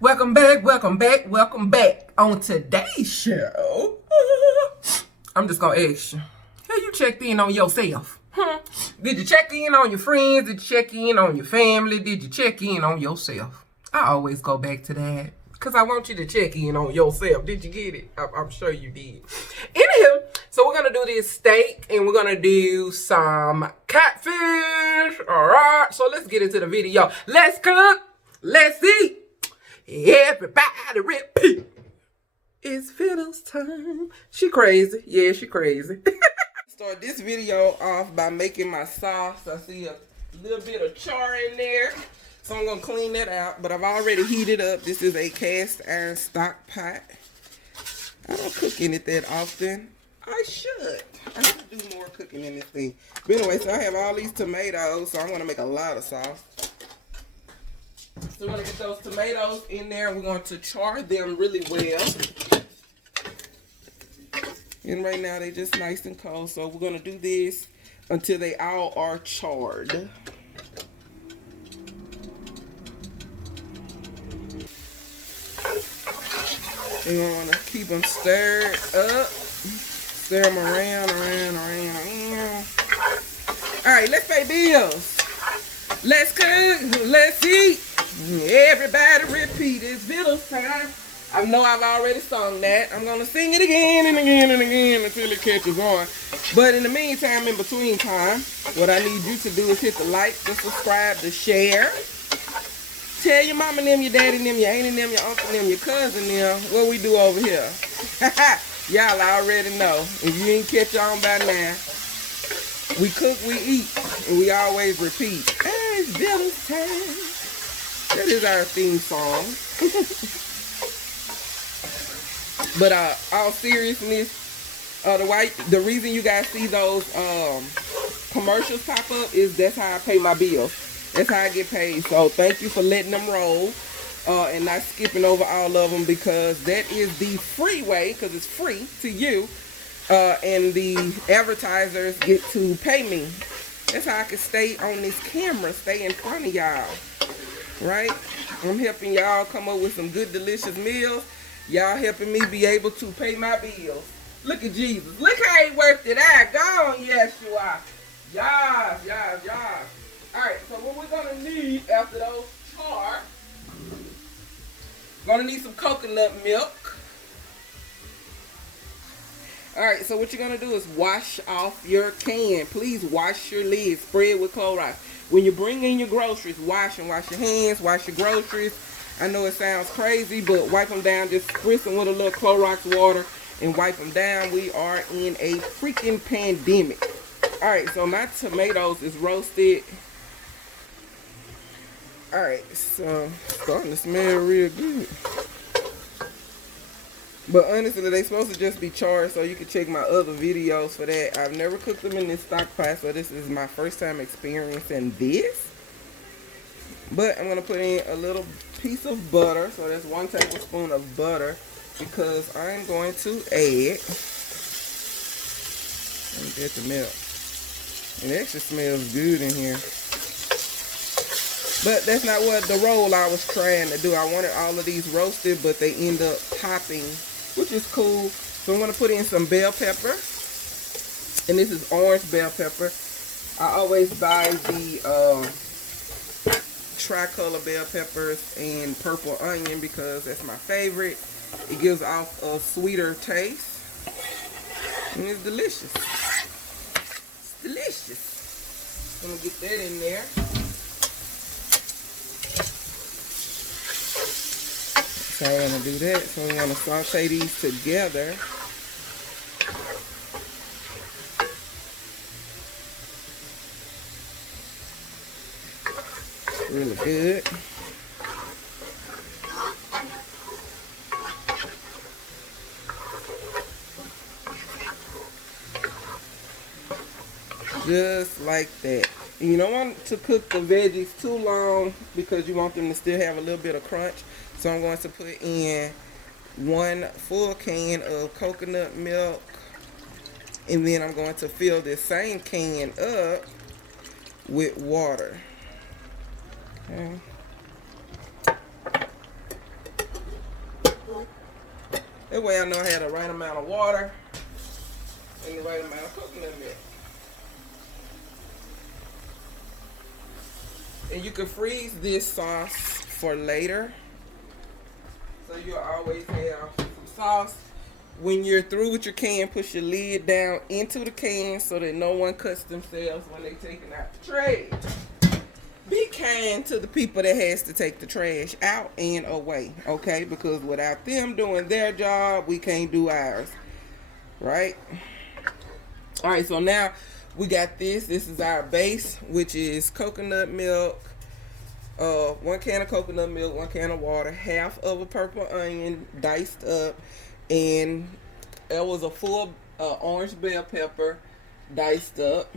Welcome back, welcome back, welcome back. On today's show, I'm just gonna ask you, have you checked in on yourself? Did you check in on your friends? Did you check in on your family? Did you check in on yourself? I always go back to that because I want you to check in on yourself. Did you get it? I'm sure you did. Anywho, so we're gonna do this steak and we're gonna do some catfish. All right, so let's get into the video. Let's cook, let's eat. Everybody repeat. It's Vittle's time. She crazy. Yeah, she crazy. Start this video off by making my sauce. I see a little bit of char in there. So I'm going to clean that out. But I've already heated up. This is a cast iron stock pot. I don't cook in it that often. I should. I should do more cooking in this thing. But anyway, so I have all these tomatoes. So I'm going to make a lot of sauce. So we're going to get those tomatoes in there. We're going to char them really well. And right now they're just nice and cold. So we're going to do this until they all are charred. We want to keep them stirred up. Stir them around. Alright, let's pay bills. Let's cook. Let's eat. Everybody repeat. It's Vittle's time. I know I've already sung that. I'm going to sing it again and again and again until it catches on. But in the meantime, in between time, what I need you to do is hit the like, the subscribe, the share. Tell your mama them, your daddy them, your auntie them, your uncle them, your cousin them, what we do over here. Y'all already know. If you ain't catch on by now, we cook, we eat, and we always repeat. Hey, it's Vittle's time. That is our theme song. But all seriousness, the reason you guys see those commercials pop up is that's how I pay my bills. That's how I get paid. So thank you for letting them roll and not skipping over all of them, because that is the free way, because it's free to you, and the advertisers get to pay me. That's how I can stay on this camera, stay in front of y'all. Right? I'm helping y'all come up with some good, delicious meals. Y'all helping me be able to pay my bills. Look at Jesus. Look how he worked it out. Go on, yes, you are. Yes. Alright, so what we're going to need after those char, going to need some coconut milk. Alright, so what you're going to do is wash off your can. Please wash your lid. Spread with Clorox. When you bring in your groceries, wash your hands, wash your groceries. I know it sounds crazy, but wipe them down. Just spritz them with a little Clorox water and wipe them down. We are in a freaking pandemic. Alright, so my tomatoes is roasted. Alright, so starting to smell real good. But honestly, they supposed to just be charred, so you can check my other videos for that. I've never cooked them in this stock pot, so this is my first time experiencing this. But I'm going to put in a little piece of butter. So that's 1 tablespoon of butter, because I'm going to add, let me get the milk. And it actually smells good in here. But that's not what the roll I was trying to do. I wanted all of these roasted, but they end up popping, which is cool. So I'm going to put in some bell pepper. And this is orange bell pepper. I always buy the tricolor bell peppers and purple onion because that's my favorite. It gives off a sweeter taste. And it's delicious. It's delicious. I'm going to get that in there. So I'm going to do that. So we want to saute these together. Really good. Just like that. You don't want to cook the veggies too long because you want them to still have a little bit of crunch. So I'm going to put in 1 full can of coconut milk. And then I'm going to fill this same can up with water. Okay. That way I know I had the right amount of water and the right amount of coconut milk. And you can freeze this sauce for later. So you'll always have some sauce. When you're through with your can, push your lid down into the can so that no one cuts themselves when they're taking out the trash. Be kind to the people that has to take the trash out and away, okay? Because without them doing their job, we can't do ours, right? All right, so now we got this. This is our base, which is coconut milk, 1 can of coconut milk, 1 can of water, half of a purple onion diced up, and it was a full orange bell pepper diced up.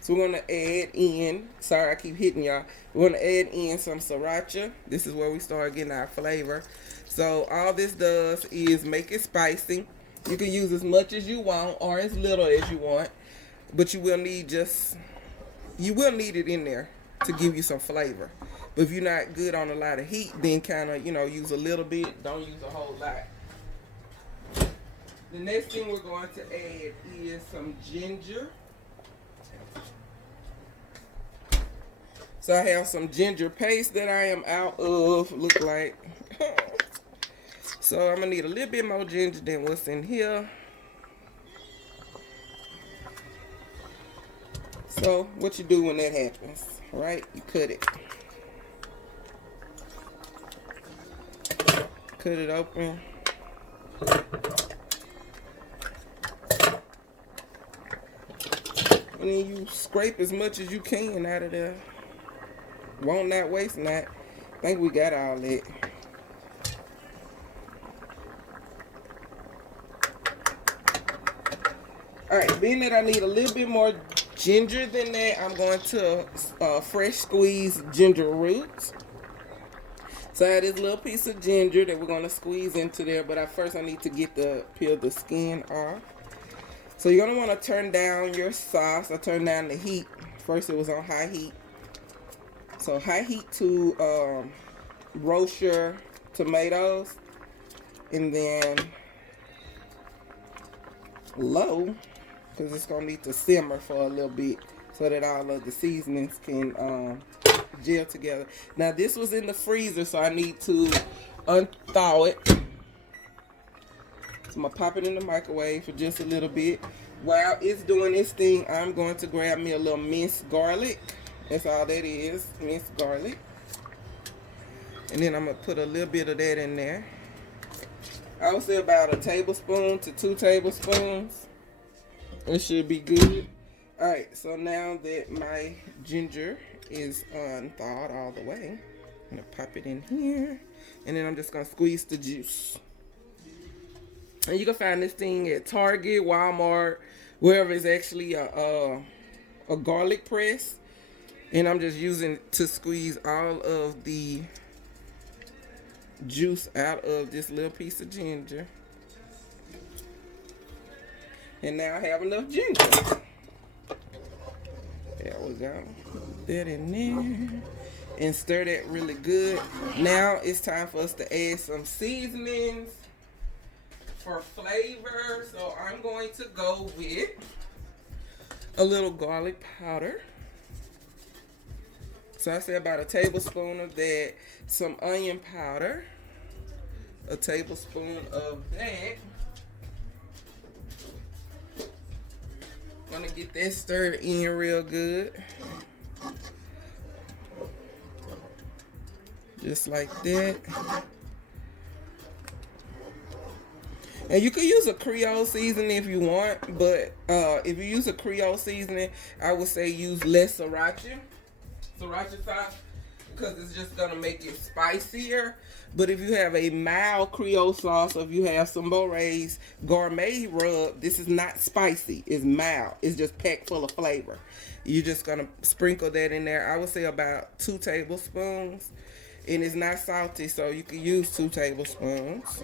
So we're going to add in, sorry I keep hitting y'all, we're going to add in some sriracha. This is where we start getting our flavor. So all this does is make it spicy. You can use as much as you want or as little as you want, but you will need it in there to give you some flavor. But if you're not good on a lot of heat, then kind of, use a little bit, don't use a whole lot. The next thing we're going to add is some ginger. So I have some ginger paste that I am out of, look like. So I'm going to need a little bit more ginger than what's in here. So what you do when that happens, right? You cut it. Cut it open. And then you scrape as much as you can out of there. Won't not waste not. I think we got all that. Alright, being that I need a little bit more ginger than that, I'm going to fresh squeeze ginger roots. So I have this little piece of ginger that we're going to squeeze into there, but first I need to peel the skin off. So you're going to want to turn down your sauce. I turned down the heat. First it was on high heat. So high heat to roast your tomatoes, and then low, because it's going to need to simmer for a little bit so that all of the seasonings can gel together. Now this was in the freezer, so I need to unthaw it. So I'm going to pop it in the microwave for just a little bit. While it's doing this thing, I'm going to grab me a little minced garlic. That's all that is, minced garlic. And then I'm going to put a little bit of that in there. I would say about 1 tablespoon to 2 tablespoons. It should be good. Alright, so now that my ginger is unthawed all the way, I'm going to pop it in here. And then I'm just going to squeeze the juice. And you can find this thing at Target, Walmart, wherever it's actually a garlic press. And I'm just using it to squeeze all of the juice out of this little piece of ginger. And now I have enough ginger. There we go. Put that in there. And stir that really good. Now it's time for us to add some seasonings for flavor. So I'm going to go with a little garlic powder. So I say about 1 tablespoon of that, some onion powder, 1 tablespoon of that. I'm gonna get that stirred in real good. Just like that. And you could use a Creole seasoning if you want, but if you use a Creole seasoning, I would say use less sriracha sauce, because it's just gonna make it spicier. But if you have a mild Creole sauce, or if you have some Raes gourmet rub, this is not spicy. It's mild. It's just packed full of flavor. You're just gonna sprinkle that in there. I would say about 2 tablespoons, and it's not salty, so you can use 2 tablespoons.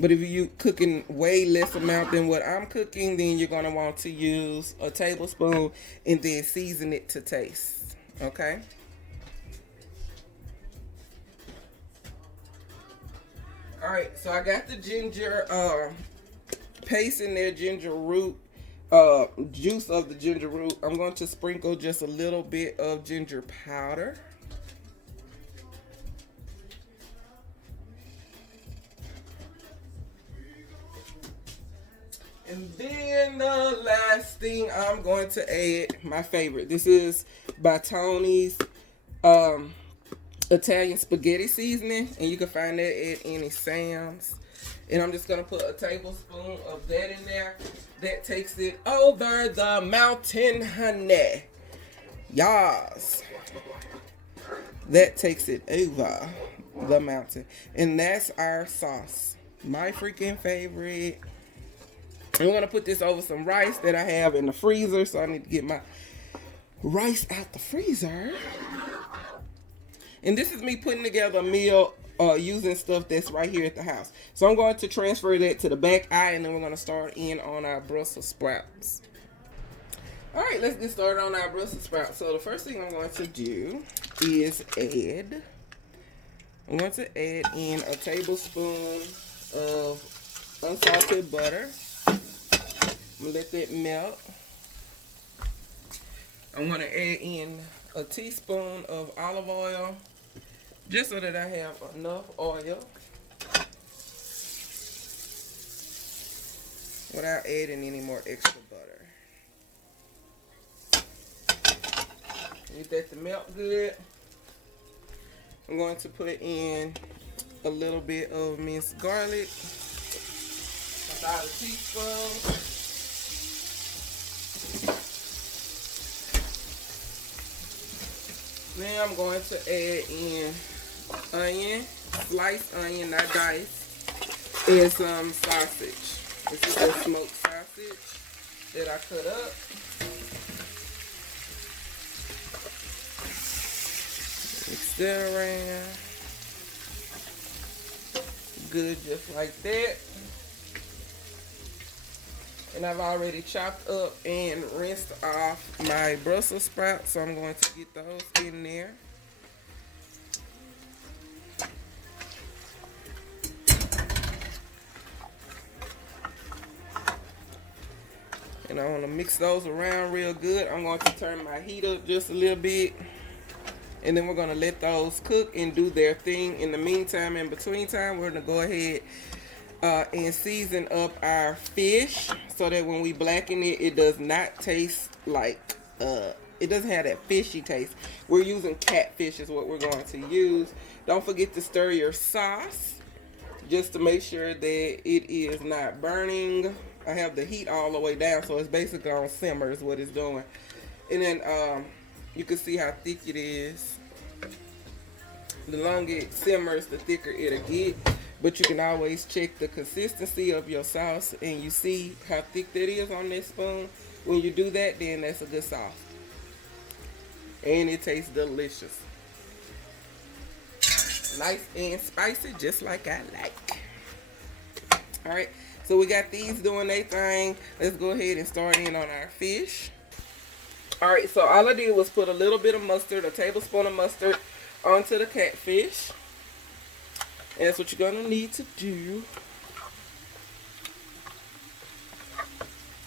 But if you're cooking way less amount than what I'm cooking, then you're going to want to use 1 tablespoon and then season it to taste. Okay? Alright, so I got the ginger paste in there, ginger root, juice of the ginger root. I'm going to sprinkle just a little bit of ginger powder. And then the last thing I'm going to add, my favorite. This is by Tony's Italian spaghetti seasoning, and you can find that at any Sam's. And I'm just gonna put a tablespoon of that in there. That takes it over the mountain, honey. Yes. That takes it over the mountain. And that's our sauce. My freaking favorite. I'm gonna put this over some rice that I have in the freezer. So I need to get my rice out the freezer. And this is me putting together a meal using stuff that's right here at the house. So I'm going to transfer that to the back eye, and then we're going to start in on our Brussels sprouts. Alright, let's get started on our Brussels sprouts. So the first thing I'm going to do is I'm going to add in a tablespoon of unsalted butter. I'm going to let that melt. I'm going to add in a teaspoon of olive oil, just so that I have enough oil without adding any more extra butter. Get that to melt good. I'm going to put in a little bit of minced garlic, about a teaspoon. Then I'm going to add in onion, sliced onion, not diced, and some sausage. This is a smoked sausage that I cut up. Mix that around. Good, just like that. And I've already chopped up and rinsed off my Brussels sprouts, so I'm going to get those in there. And I want to mix those around real good. I'm going to turn my heat up just a little bit. And then we're going to let those cook and do their thing. In the meantime, in between time, we're going to go ahead and season up our fish so that when we blacken it, it does not taste like, it doesn't have that fishy taste. We're using catfish is what we're going to use. Don't forget to stir your sauce just to make sure that it is not burning. I have the heat all the way down, so it's basically on simmer is what it's doing. And then you can see how thick it is. The longer it simmers, the thicker it'll get. But you can always check the consistency of your sauce, and you see how thick that is on this spoon. When you do that, then that's a good sauce. And it tastes delicious. Nice and spicy, just like I like. Alright, so we got these doing their thing. Let's go ahead and start in on our fish. Alright, so all I did was put a little bit of mustard, a tablespoon of mustard, onto the catfish. And that's what you're going to need to do.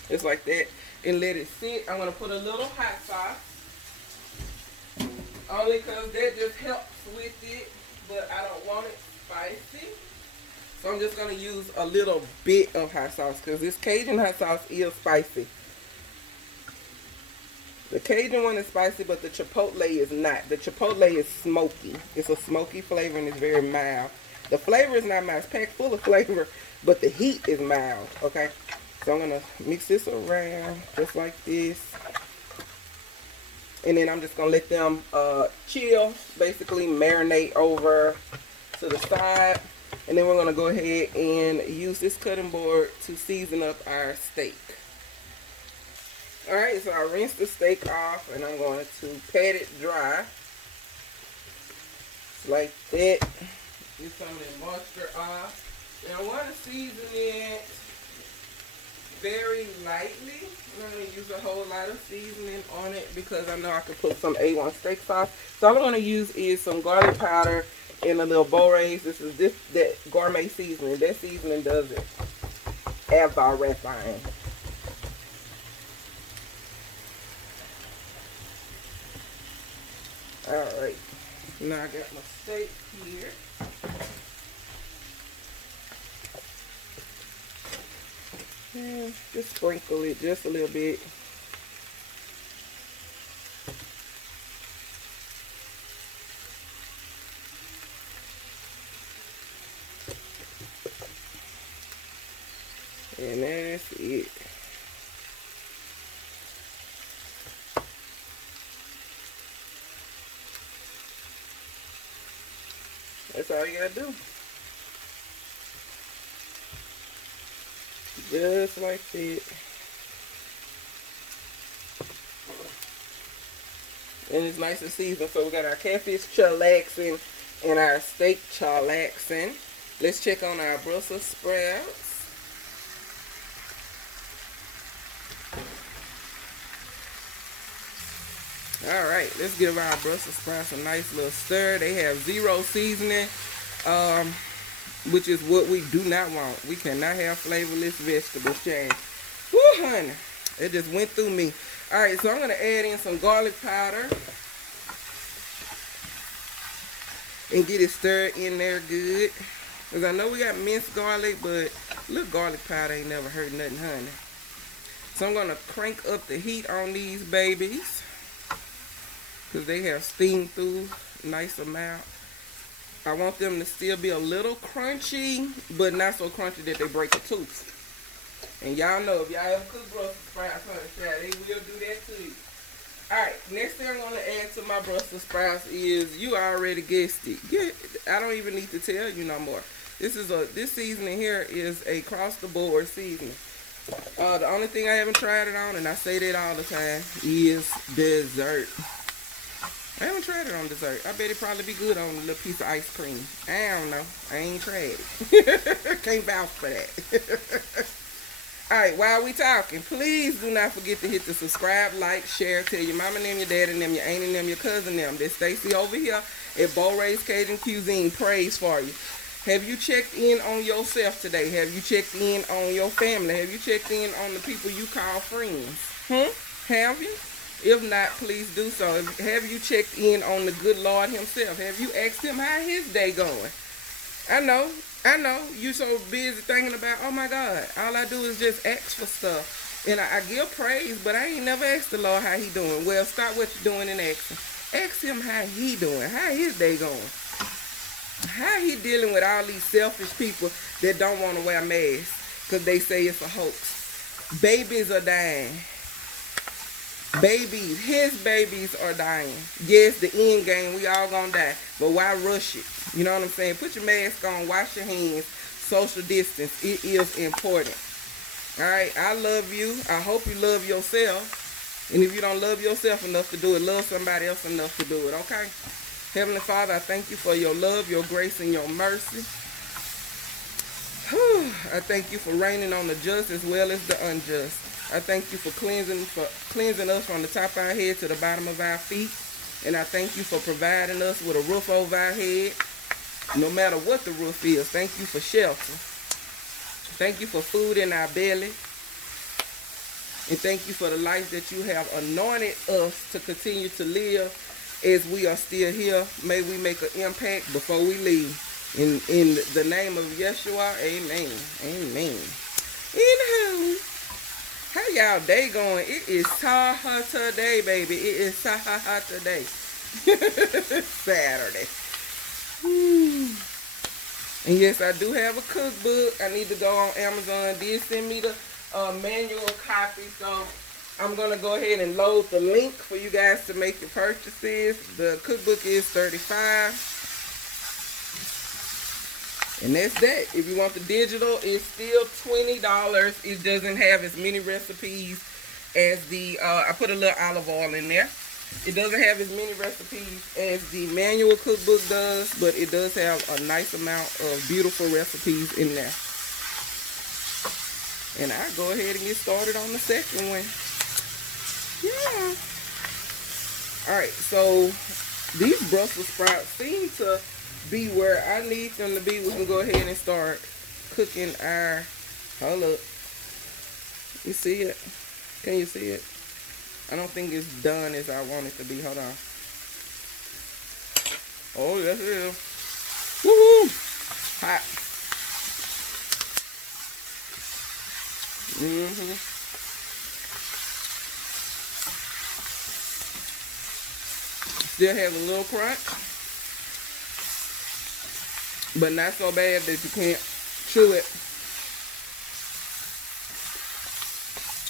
Just like that. And let it sit. I'm going to put a little hot sauce. Only because that just helps with it. But I don't want it spicy. So I'm just going to use a little bit of hot sauce. Because this Cajun hot sauce is spicy. The Cajun one is spicy, but the Chipotle is not. The Chipotle is smoky. It's a smoky flavor and it's very mild. The flavor is not mild. It's packed full of flavor, but the heat is mild, okay? So I'm going to mix this around just like this. And then I'm just going to let them chill, basically marinate over to the side. And then we're going to go ahead and use this cutting board to season up our steak. Alright, so I rinsed the steak off and I'm going to pat it dry. Like that. Get some of the moisture off. And I want to season it very lightly. I'm not going to use a whole lot of seasoning on it because I know I can put some A1 steak sauce. So all I'm going to use is some garlic powder in a little Beaux. This is that gourmet seasoning. That seasoning does it everything. Alright, now I got my steak here. And just sprinkle it just a little bit. And that's it. That's all you gotta do. Just like that. And it's nice and seasoned. So we got our catfish chillaxing and our steak chillaxing. Let's check on our Brussels sprouts. Alright, let's give our Brussels sprouts a nice little stir. They have zero seasoning, which is what we do not want. We cannot have flavorless vegetables, Chad. Woo, honey. It just went through me. Alright, so I'm going to add in some garlic powder. And get it stirred in there good. Because I know we got minced garlic, but little garlic powder ain't never hurt nothing, honey. So I'm going to crank up the heat on these babies. Because they have steamed through a nice amount. I want them to still be a little crunchy, but not so crunchy that they break a tooth. And y'all know, if y'all ever cook Brussels sprouts, honey, they will do that to you. Alright, next thing I'm going to add to my Brussels sprouts is, you already guessed it. I don't even need to tell you no more. This seasoning here is a across the board seasoning. The only thing I haven't tried it on, and I say that all the time, is dessert. I haven't tried it on dessert. I bet it probably be good on a little piece of ice cream. I don't know. I ain't tried it. Can't vouch for that. Alright, while we talking, please do not forget to hit the subscribe, like, share, tell your mama and them, your dad and them, your aunt and them, your cousin and them. There's Stacy over here at Beaux Cajun Cuisine. Praise for you. Have you checked in on yourself today? Have you checked in on your family? Have you checked in on the people you call friends? Have you? If not, please do so. Have you checked in on the good Lord himself? Have you asked him how his day going? I know. You so busy thinking about, oh my God, all I do is just ask for stuff. And I give praise, but I ain't never asked the Lord how he doing. Well, stop what you're doing and ask him. Ask him how he doing, how his day going. How he dealing with all these selfish people that don't want to wear masks because they say it's a hoax. Babies are dying. His babies are dying. Yes, the end game, we all gonna die. But why rush it? You know what I'm saying? Put your mask on, wash your hands, social distance. It is important. Alright, I love you. I hope you love yourself. And if you don't love yourself enough to do it, love somebody else enough to do it, okay? Heavenly Father, I thank you for your love, your grace, and your mercy. I thank you for raining on the just as well as the unjust. I thank you for cleansing us from the top of our head to the bottom of our feet. And I thank you for providing us with a roof over our head, no matter what the roof is. Thank you for shelter. Thank you for food in our belly. And thank you for the life that you have anointed us to continue to live as we are still here. May we make an impact before we leave. In the name of Yeshua, amen. Amen. Anywho, how y'all day going? It is Saturday, baby. It is Saturday. Saturday. And yes, I do have a cookbook. I need to go on Amazon. Did send me the manual copy, so I'm going to go ahead and load the link for you guys to make your purchases. The cookbook is $35. And that's that. If you want the digital, it's still $20. It doesn't have as many recipes as the, I put a little olive oil in there. It doesn't have as many recipes as the manual cookbook does, but it does have a nice amount of beautiful recipes in there. And I'll go ahead and get started on the second one. Yeah. Alright, so these Brussels sprouts seem to be where I need them to be, we can go ahead and start cooking our, hold up. You see it? Can you see it? I don't think it's done as I want it to be. Hold on. Oh, yes it is. Woohoo! Hot. Still has a little crunch, but not so bad that you can't chew it.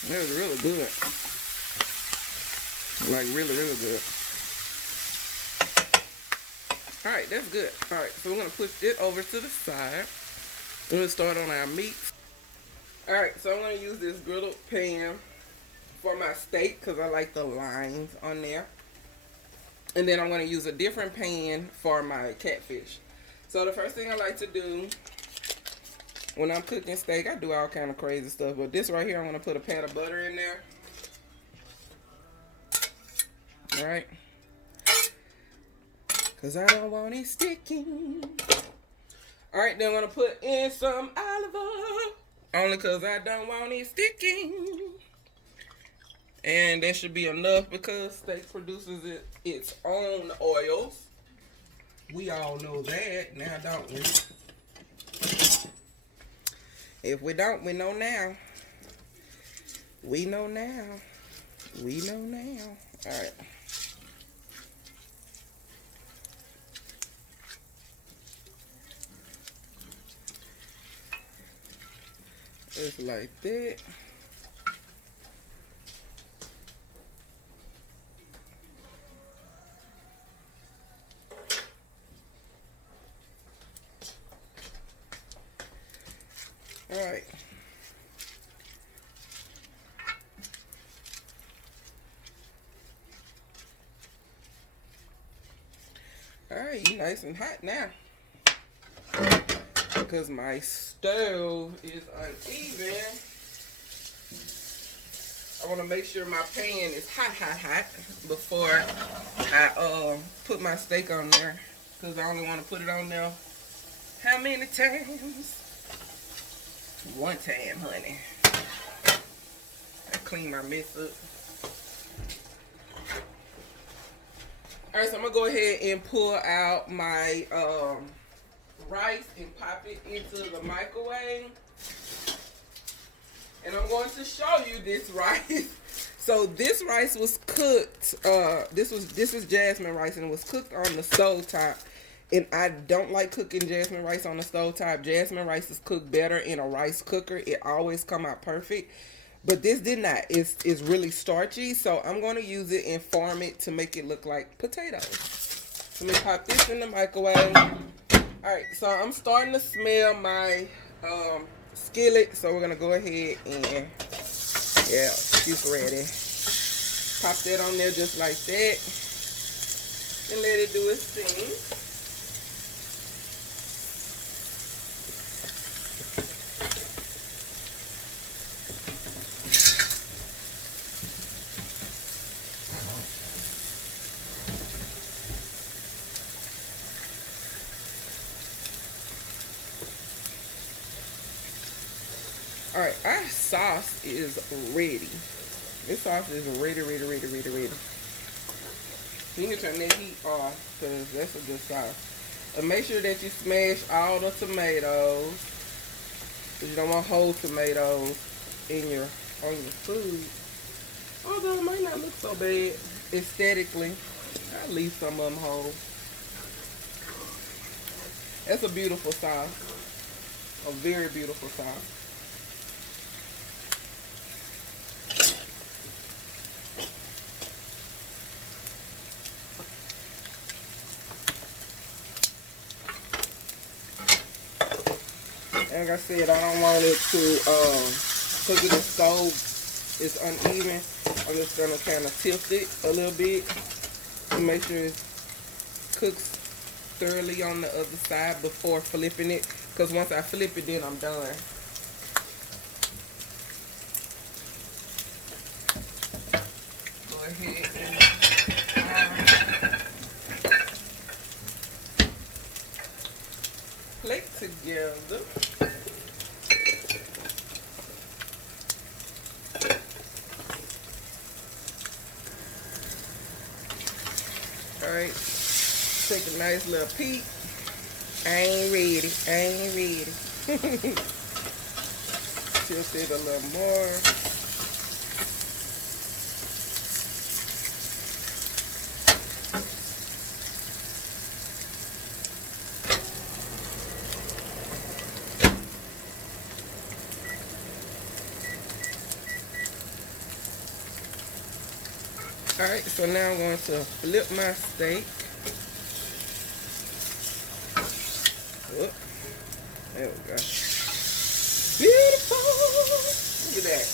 It was really good. Like really, really good. Alright, that's good. Alright, so we're going to push it over to the side. We're going to start on our meats. Alright, so I'm going to use this griddle pan for my steak because I like the lines on there. And then I'm going to use a different pan for my catfish. So the first thing I like to do when I'm cooking steak, I do all kind of crazy stuff. But this right here, I'm going to put a pat of butter in there. Alright. Because I don't want it sticking. Alright, then I'm going to put in some olive oil. Only because I don't want it sticking. And that should be enough because steak produces its own oils. We all know that. Now, don't we? If we don't, we know now. We know now. We know now. Alright. Just like that. Alright. Alright, you nice and hot now. Because my stove is uneven. I want to make sure my pan is hot before I put my steak on there. Because I only want to put it on there how many times? One time, honey. I clean my mess up. Alright, so I'm going to go ahead and pull out my rice and pop it into the microwave. And I'm going to show you this rice. So this rice was cooked. This is jasmine rice and it was cooked on the stove top. And I don't like cooking jasmine rice on the stove top. Jasmine rice is cooked better in a rice cooker. It always come out perfect. But this did not. It's really starchy. So I'm going to use it and farm it to make it look like potatoes. So let me pop this in the microwave. Alright, so I'm starting to smell my skillet. So we're going to go ahead and, yeah, she's ready. Pop that on there just like that. And let it do its thing. Alright, our sauce is ready. This sauce is ready. You can turn that heat off because that's a good sauce. And make sure that you smash all the tomatoes. Because you don't want whole tomatoes on your food. Although it might not look so bad aesthetically. I'll leave some of them whole. That's a beautiful sauce. A very beautiful sauce. Like I said, I don't want it to, because the stove is uneven, I'm just going to kind of tilt it a little bit to make sure it cooks thoroughly on the other side before flipping it. Because once I flip it, then I'm done. Go ahead and plate together. Alright, take a nice little peek. I ain't ready. Tilt it a little more. Alright, so now I'm going to flip my steak. Whoop. There we go. Beautiful! Look at that.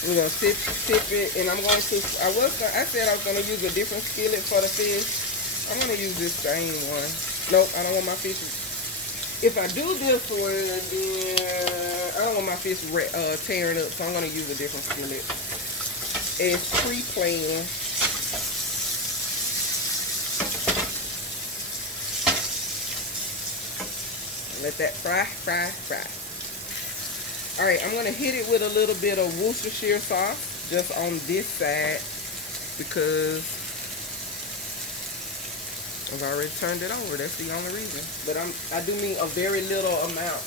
We're going to tip it, and I'm going to, I said I was going to use a different skillet for the fish. I'm going to use this same one. Nope, I don't want my fish. If I do this one, then I don't want my fish tearing up, so I'm going to use a different skillet. It's pre-planned. Let that fry. Alright, I'm going to hit it with a little bit of Worcestershire sauce, just on this side, because I've already turned it over. That's the only reason. But I do mean a very little amount,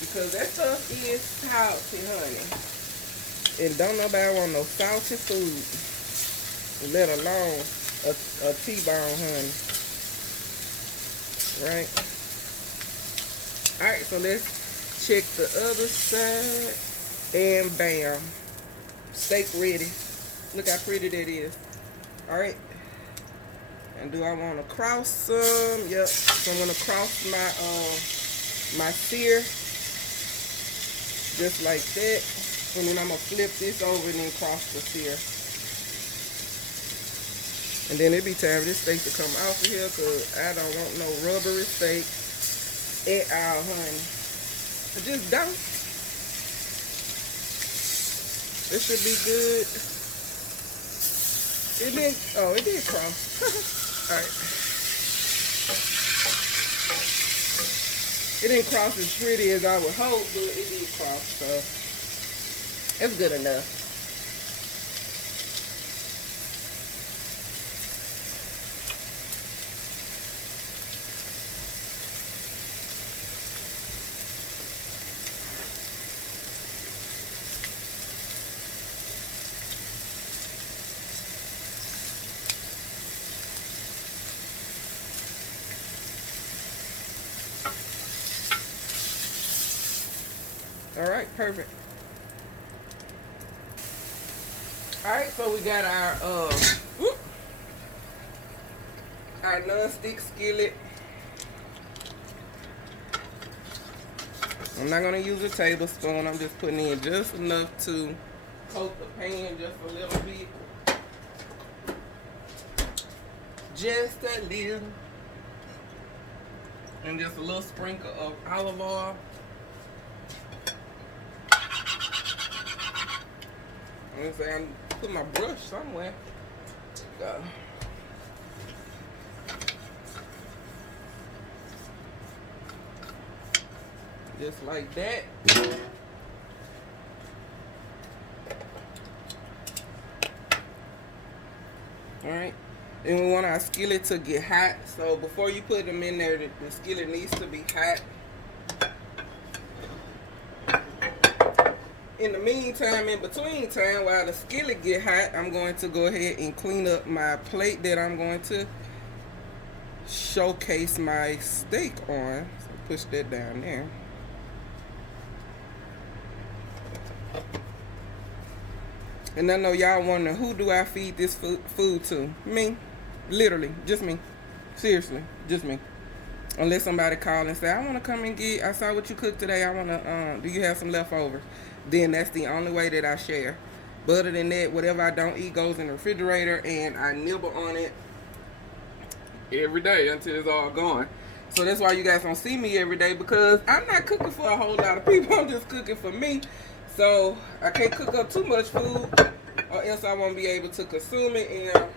because that stuff is salty, honey. And don't nobody want no salty food, let alone a T-bone, honey. Right? Alright, so let's check the other side. And bam. Steak ready. Look how pretty that is. Alright. And do I want to cross some? Yep. So I'm going to cross my sear. Just like that. And then I'm going to flip this over and then cross the sear. And then it'll be time for this steak to come off of here, because I don't want no rubbery steak at all, honey. I just don't. This should be good. It did cross. Alright. It didn't cross as pretty as I would hope, but it did cross, so it's good enough. Alright, perfect. Alright, so we got our non-stick skillet. I'm not going to use a tablespoon. I'm just putting in just enough to coat the pan just a little bit. Just a little. And just a little sprinkle of olive oil. I'm saying, I put my brush somewhere. Go. Just like that. Alright. And we want our skillet to get hot. So before you put them in there, the skillet needs to be hot. In the meantime, in between time, while the skillet get hot, I'm going to go ahead and clean up my plate that I'm going to showcase my steak on. So push that down there. And I know y'all wondering, who do I feed this food to? Me. Literally, just me. Seriously, just me. Unless somebody call and say, I want to come and get, I saw what you cooked today, I want to, do you have some leftovers? Then that's the only way that I share. But other than that, whatever I don't eat goes in the refrigerator, and I nibble on it every day until it's all gone. So that's why you guys don't see me every day, because I'm not cooking for a whole lot of people. I'm just cooking for me. So I can't cook up too much food, or else I won't be able to consume it. And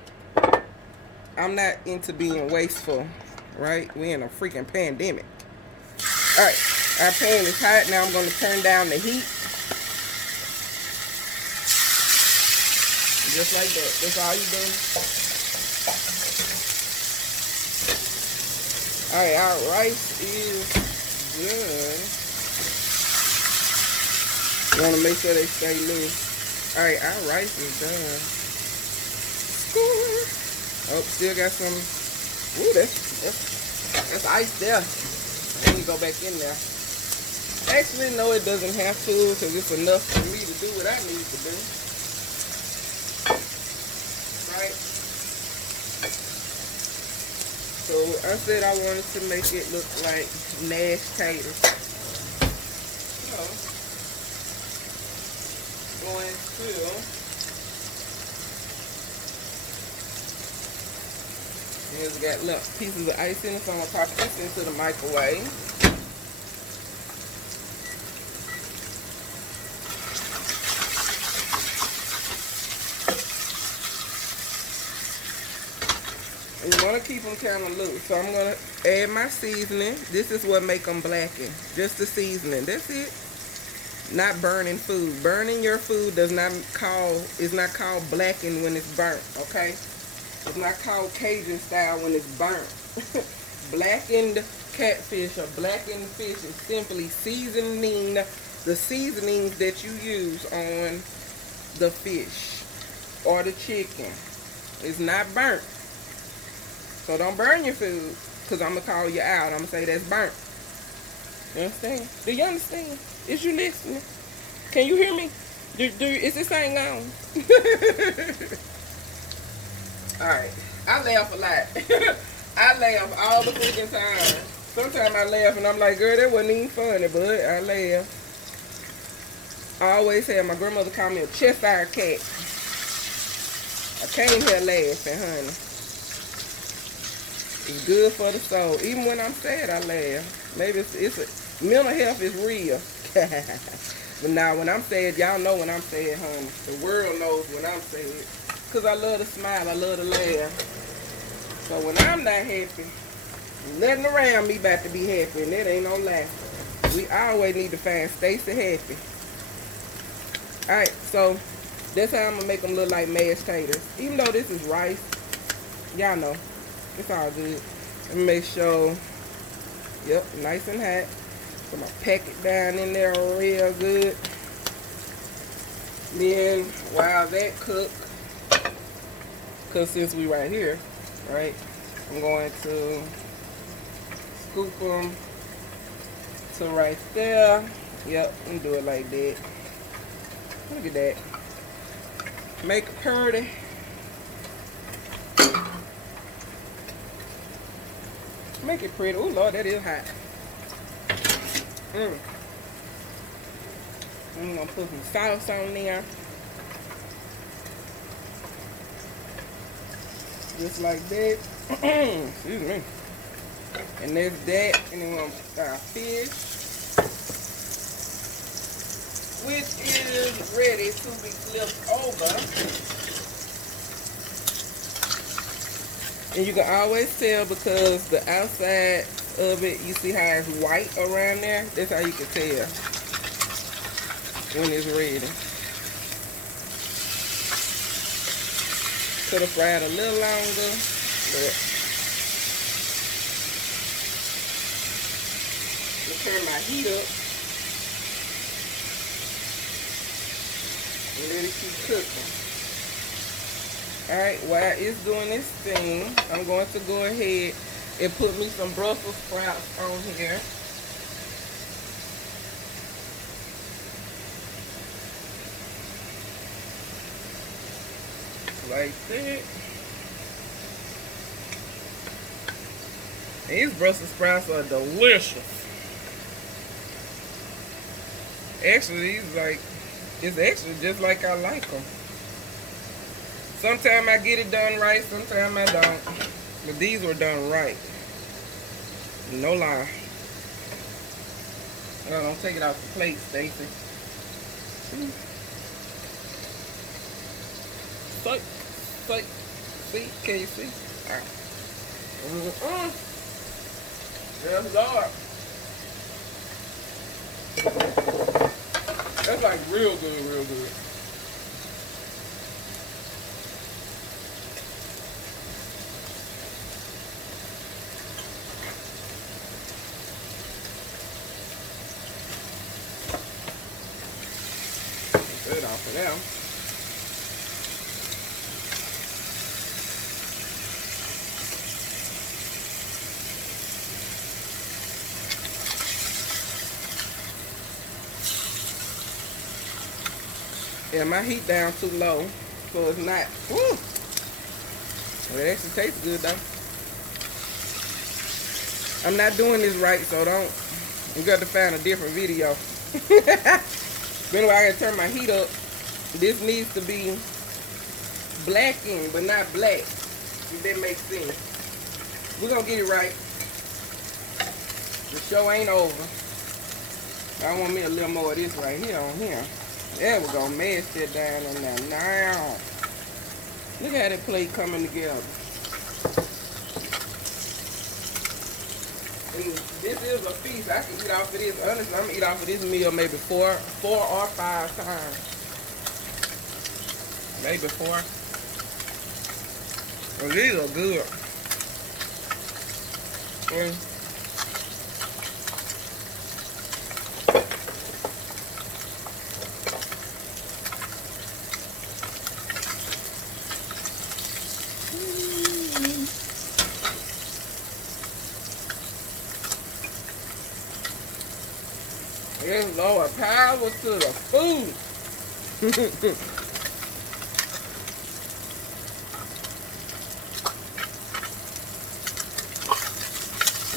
I'm not into being wasteful, right? We're in a freaking pandemic. All right, our pan is hot. Now I'm going to turn down the heat. Just like that. That's all you do. All right, our rice is done. You want to make sure they stay loose. All right, our rice is done. Oh, still got some. Ooh, that's ice there. Let me go back in there. Actually, no, it doesn't have to, because it's enough for me to do what I need to do. Right? So I said I wanted to make it look like mashed taters. So, going to it's got little pieces of ice in it, so I'm going to pop this into the microwave. And you want to keep them kind of loose. So I'm going to add my seasoning. This is what make them blacken. Just the seasoning. That's it. Not burning food. Burning your food is not called blackened when it's burnt, okay? It's not called Cajun style when it's burnt. Blackened catfish or blackened fish is simply seasoning, the seasonings that you use on the fish or the chicken. It's not burnt. So don't burn your food, because I'm going to call you out. I'm going to say that's burnt. You understand? Do you understand? Is you listening? Can you hear me? Is this thing on? Alright, I laugh a lot. I laugh all the freaking time. Sometimes I laugh and I'm like, girl, that wasn't even funny, but I laugh. I always had my grandmother call me a Cheshire cat. I came here laughing, honey. It's good for the soul. Even when I'm sad, I laugh. Maybe mental health is real. But now when I'm sad, y'all know when I'm sad, honey. The world knows when I'm sad. Because I love to smile, I love to laugh. So when I'm not happy, nothing around me about to be happy, and that ain't no lie. We always need to find Stacy happy. Alright, so that's how I'm going to make them look like mashed taters. Even though this is rice, y'all know, it's all good. Let me make sure, yep, nice and hot. So I'm going to pack it down in there real good. Then, while that cooks, because since we right here, right, I'm going to scoop them to right there. Yep, and do it like that. Look at that. Make it pretty. Make it pretty. Oh Lord, that is hot. I'm gonna put some sauce on there. Just like that. Excuse me. And there's that. And then we're going to put our fish, which is ready to be flipped over. And you can always tell because the outside of it, you see how it's white around there? That's how you can tell when it's ready. Could have fried a little longer, but I'm gonna turn my heat up and let it keep cooking. Alright, while it's doing this thing, I'm going to go ahead and put me some Brussels sprouts on here. Like that. These Brussels sprouts are delicious. Actually, it's actually just like I like them. Sometimes I get it done right, sometimes I don't. But these were done right. No lie. Oh, don't take it off the plate, Stacy. See, can you see? Yes, Lord. That's like real good, real good. Good off of them. Yeah, my heat down too low, so it's not. Woo! Well, it actually tastes good though. I'm not doing this right, so don't. You got to find a different video. But anyway, I gotta turn my heat up. This needs to be blackened, but not black. If that makes sense. We're gonna get it right. The show ain't over. I want me a little more of this right here on here. There we go. Mash that down on there now. Look at that plate coming together. And this is a feast. I can eat off of this. Honestly, I'm gonna eat off of this meal maybe four or 5 times. Maybe 4. Well, these are good. Yes, Lord, power to the food.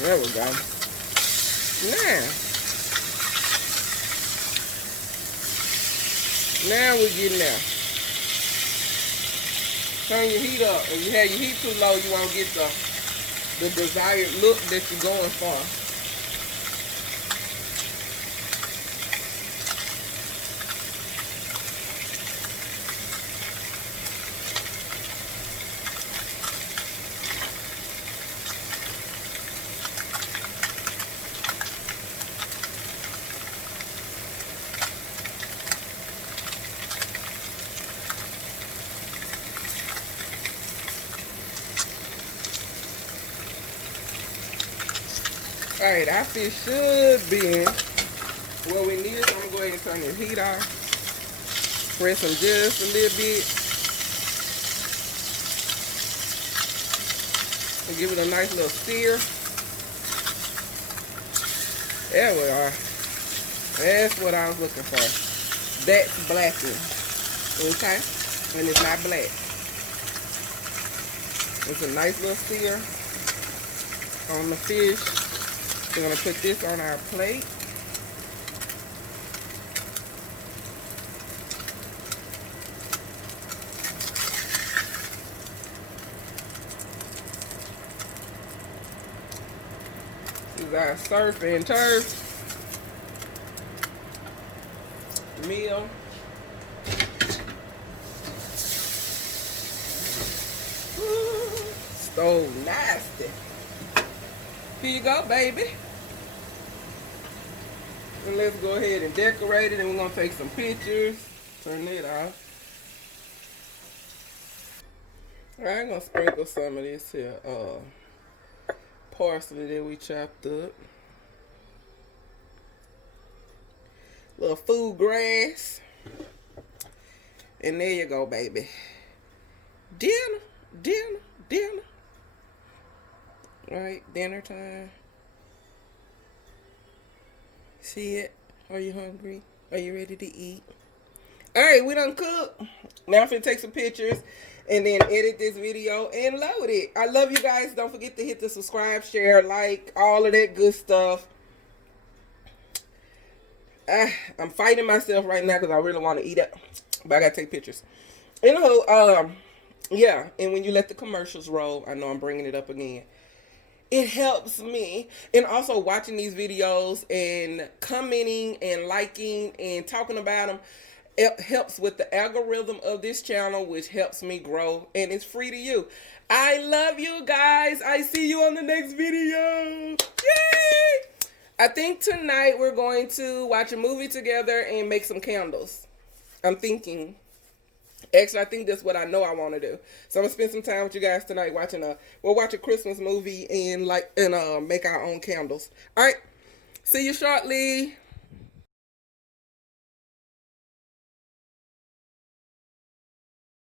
There we go. Now we're getting there. Turn your heat up. If you have your heat too low, you won't get the desired look that you're going for. Alright, our fish should be where we need it. So I'm going to go ahead and turn the heat off. Press them just a little bit. And give it a nice little stir. There we are. That's what I was looking for. That's blackened. Okay? And it's not black. It's a nice little stir on the fish. We're going to put this on our plate. This is our surf and turf meal. Ooh, stove nasty. Here you go, baby. And let's go ahead and decorate it, and we're gonna take some pictures. Turn it off. Alright, I'm gonna sprinkle some of this here parsley that we chopped up. Little food grass. And there you go, baby. Dinner, dinner, dinner. Alright, dinner time. See it? Are you hungry? Are you ready to eat? Alright, we done cooked. Now I'm finna take some pictures and then edit this video and load it. I love you guys. Don't forget to hit the subscribe, share, like, all of that good stuff. I'm fighting myself right now because I really want to eat it. But I gotta take pictures. Anywho, yeah, and when you let the commercials roll, I know I'm bringing it up again. It helps me. And also watching these videos and commenting and liking and talking about them. It helps with the algorithm of this channel, which helps me grow, and it's free to you. I love you guys. I see you on the next video. Yay! I think tonight we're going to watch a movie together and make some candles. I'm thinking. Actually, I think that's what I know I want to do. So I'm gonna spend some time with you guys tonight watching we'll watch a Christmas movie and make our own candles. All right. See you shortly.